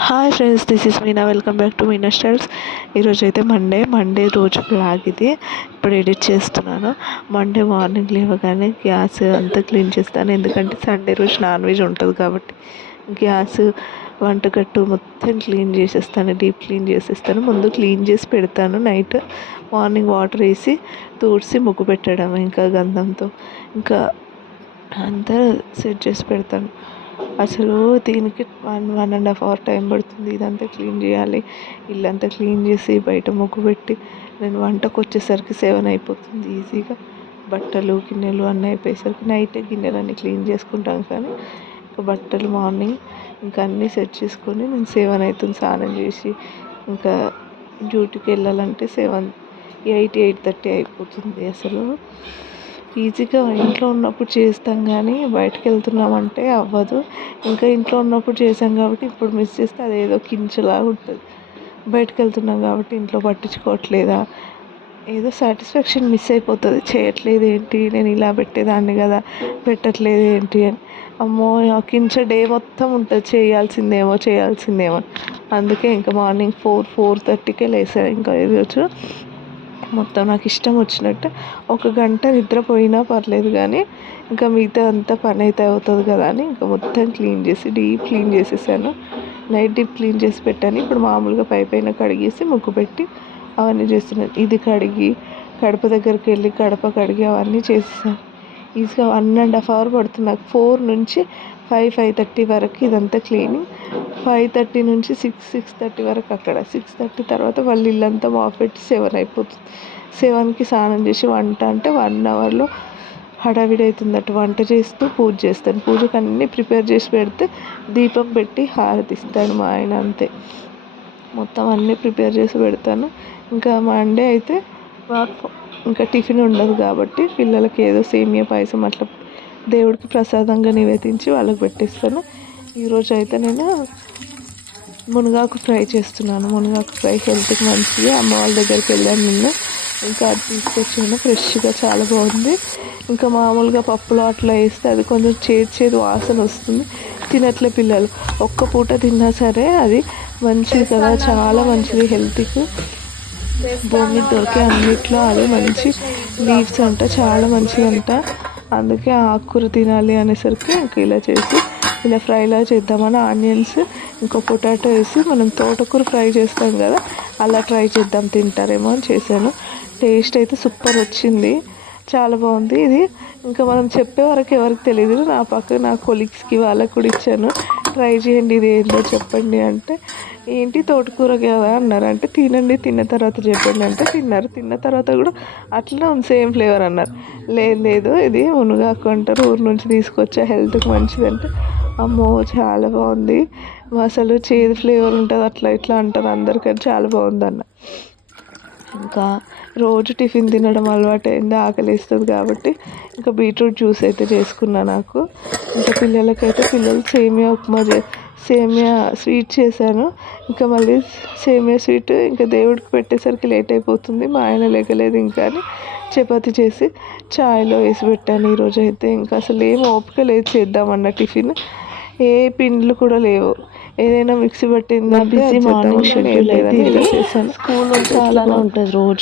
Hi friends this is Meena welcome back to Meena styles ఈరోజు అయితే Monday Monday రోజు blog ఇది. ఇప్పుడు ఎడిట్ చేస్తున్నాను. మండే మార్నింగ్ లేవగానే గ్యాస్ అంతా క్లీన్ చేస్తాను. ఎందుకంటే సండే రోజు నాన్ వెజ్ ఉంటుంది కాబట్టి గ్యాస్ వంటగట్టు మొత్తం క్లీన్ చేసేస్తాను. డీప్ క్లీన్ చేసేస్తాను. ముందు క్లీన్ చేసి పెడతాను. నైట్ మార్నింగ్ వాటర్ వేసి తుడిసి ముగ్గు పెట్టడం ఇంకా గంధంతో. ఇంకా అంతా సెట్ చేసి పెడతాను. అసలు దీనికి one one and half hour time పడుతుంది. ఇదంతా క్లీన్ చేయాలి. ఇల్లంతా క్లీన్ చేసి బయట ముగ్గు పెట్టి నేను వంటకు వచ్చేసరికి సెవెన్ అయిపోతుంది ఈజీగా. బట్టలు గిన్నెలు అన్నీ అయిపోయేసరికి నైట్ గిన్నెలన్నీ క్లీన్ చేసుకుంటాను కానీ ఇంకా బట్టలు మార్నింగ్ ఇంకా అన్నీ సెట్ చేసుకొని నేను సెవెన్ అవుతుంది స్నానం చేసి. ఇంకా డ్యూటీకి వెళ్ళాలంటే సెవెన్ ఎయిట్ ఎయిట్ థర్టీ అయిపోతుంది అసలు. ఈజీగా ఇంట్లో ఉన్నప్పుడు చేస్తాం కానీ బయటకు వెళ్తున్నామంటే అవ్వదు. ఇంకా ఇంట్లో ఉన్నప్పుడు చేసాం కాబట్టి ఇప్పుడు మిస్ చేస్తే అదేదో కించలాగా ఉంటుంది. బయటకు వెళ్తున్నాం కాబట్టి ఇంట్లో పట్టించుకోవట్లేదా? ఏదో సాటిస్ఫాక్షన్ మిస్ అయిపోతుంది. చేయట్లేదు ఏంటి? నేను ఇలా పెట్టేదాన్ని కదా పెట్టట్లేదు ఏంటి అని. అమ్మో కించ డే మొత్తం ఉంటుంది. చేయాల్సిందేమో చేయాల్సిందేమో అందుకే ఇంకా మార్నింగ్ ఫోర్ ఫోర్ థర్టీకే లేసాను. ఇంకా ఈరోజు మొత్తం నాకు ఇష్టం వచ్చినట్టు. ఒక గంట నిద్రపోయినా పర్లేదు కానీ ఇంకా మిగతా అంతా పని అయితే అవుతుంది కదా అని ఇంకా మొత్తం క్లీన్ చేసి డీప్ క్లీన్ చేసేసాను. నైట్ డీప్ క్లీన్ చేసి పెట్టాను. ఇప్పుడు మామూలుగా పై పైన కడిగేసి ముగ్గు పెట్టి అవన్నీ చేస్తున్నాను. ఇది కడిగి కడప దగ్గరికి వెళ్ళి కడప కడిగి అవన్నీ చేసేసాను. ఈజీగా వన్ అండ్ హాఫ్ అవర్ పడుతుంది. నాకు ఫోర్ నుంచి ఫైవ్ ఫైవ్ థర్టీ వరకు ఇదంతా క్లీనింగ్. ఫైవ్ థర్టీ నుంచి సిక్స్ సిక్స్ థర్టీ వరకు అక్కడ. సిక్స్ థర్టీ తర్వాత వాళ్ళు ఇల్లంతా మాఫ్ పెట్టి సెవెన్ అయిపోతుంది. సెవెన్కి స్నానం చేసి వంట అంటే వన్ అవర్లో హడావిడి అవుతుందట. వంట చేస్తూ పూజ చేస్తాను. పూజకు అన్నీ ప్రిపేర్ చేసి పెడితే దీపం పెట్టి హారతి ఇస్తాను మా ఆయన అంతే. మొత్తం అన్నీ ప్రిపేర్ చేసి పెడతాను. ఇంకా మండే అయితే ఇంకా టిఫిన్ ఉండదు కాబట్టి పిల్లలకి ఏదో సేమియా పాయసం అట్లా దేవుడికి ప్రసాదంగా నివేదించి వాళ్ళకి పెట్టిస్తాను. ఈరోజు అయితే నేను మునగాకు ఫ్రై చేస్తున్నాను. మునగాకు ఫ్రై హెల్త్కి మంచిది. అమ్మ వాళ్ళ దగ్గరికి వెళ్ళాను నిన్న. ఇంకా అది తీసుకొచ్చాను. ఫ్రెష్గా చాలా బాగుంది. ఇంకా మామూలుగా పప్పులో అట్లా వేస్తే అది కొంచెం చేదు చేదు వాసన వస్తుంది. తినట్లే పిల్లలు. ఒక్క పూట తిన్నా సరే అది మంచిది కదా. చాలా మంచిది హెల్త్కి. భూమి దొరికే అన్నిట్లో అదే మంచి లీవ్స్ అంట చాలా మంచిది అంట అందుకే ఆకుకూర తినాలి అనేసరికి ఇంక ఇలా చేసి ఇలా ఫ్రైలా చేద్దామని ఆనియన్స్ ఇంకో పొటాటో వేసి మనం తోటకూర ఫ్రై చేస్తాం కదా అలా ట్రై చేద్దాం తింటారేమో అని చేశాను. టేస్ట్ అయితే సూపర్ వచ్చింది. చాలా బాగుంది. ఇది ఇంకా మనం చెప్పే వరకు ఎవరికి తెలియదు. నా పక్క నా కొలీగ్స్కి వాళ్ళకి కూడా ఇచ్చాను. ట్రై చేయండి ఇది ఏందో చెప్పండి అంటే ఏంటి తోటకూర కదా అన్నారు. అంటే తినండి తిన్న తర్వాత చెప్పండి అంటే తిన్నారు తిన్న తర్వాత కూడా అట్లా సేమ్ ఫ్లేవర్ అన్నారు. లేదు లేదు ఇది మునగాకు అంటారు ఊరు నుంచి తీసుకొచ్చా హెల్త్కి మంచిది అంటే అమ్మో చాలా బాగుంది అసలు చేదు ఫ్లేవర్ ఉంటుంది అట్లా ఇట్లా అంటారు అందరికీ చాలా బాగుంది అన్న ఇంకా రోజు టిఫిన్ తినడం అలవాటు అయింది ఆకలి వేస్తుంది కాబట్టి ఇంకా బీట్రూట్ జ్యూస్ అయితే చేసుకున్నా నాకు. ఇంకా పిల్లలకైతే పిల్లలు సేమియా ఉప్మా చే సేమియా స్వీట్ చేశాను. ఇంకా మళ్ళీ సేమియా స్వీట్ ఇంకా దేవుడికి పెట్టేసరికి లేట్ అయిపోతుంది మా ఆయన లేకలేదు ఇంకా అని చపాతి చేసి చాయ్లో వేసి పెట్టాను ఈరోజు అయితే ఇంకా అసలు ఏం ఓపిక లేదు చేద్దామన్న టిఫిన్. ఏ పిండ్లు కూడా లేవు. ఏదైనా మిక్సీ పట్టింది బిజీ మార్నింగ్ షెడ్యూల్ అయితే స్కూల్ నుంచి అలానే ఉంటుంది రోజు.